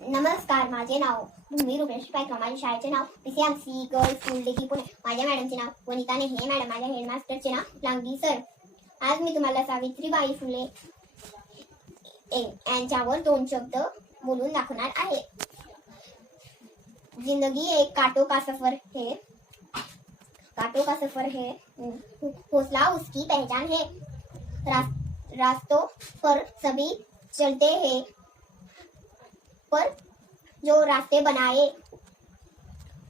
नमस्कार, माझे नाव भूमी रुपेश पायकर. माझ्या शाळेचे नाव PCMC गर्ल्स स्कूल देखील पुणे. माझ्या मॅडमचे नाव वनिता नेहे मॅडम. माझ्या हेडमास्टरचे नाव लांगी सर. आज मी तुम्हाला सावित्रीबाई फुले यांच्यावर 2 शब्द बोलून दाखवणार आहे. जिंदगी एक कांटों का सफर है, कांटों का सफर है, हौसला उसकी पहचान है, रास्तों पर सभी चलते हैं, पर जो रास्ते बनाए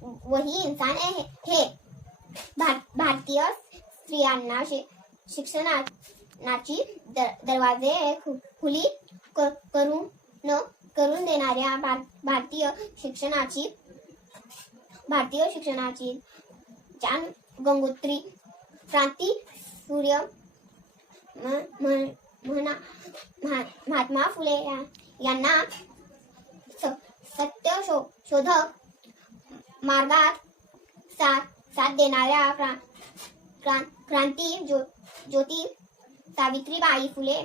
वही इंसान है. भारतीय स्त्रियांना शिक्षणाची दरवाजे खुली करून देणाऱ्या भारतीय शिक्षणाची जाण गंगोत्री क्रांती सूर्य महात्मा फुले यांना सत्य शोधक मार्गात साथ देणाऱ्या क्रांती ज्योती सावित्रीबाई फुले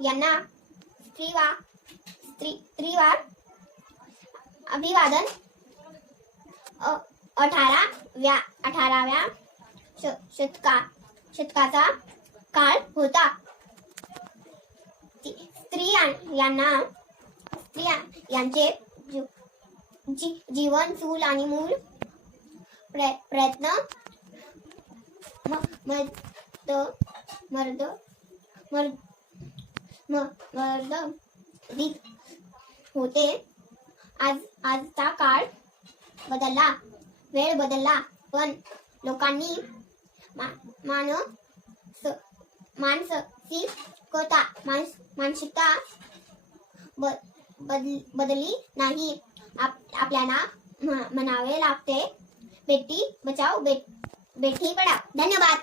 यांना त्रिवार अभिवादन. 18व्या शतकाचा काळ होता. यांचे जीवन चूल आणि मूल प्रयत्न मर्यादित होते. आजचा काळ बदलला, वेळ बदलला, पण लोकांनी मानसिकता बदलली नाही. आपल्याला म्हणावे लागते, बेटी बचाओ बेटी पढाओ. धन्यवाद.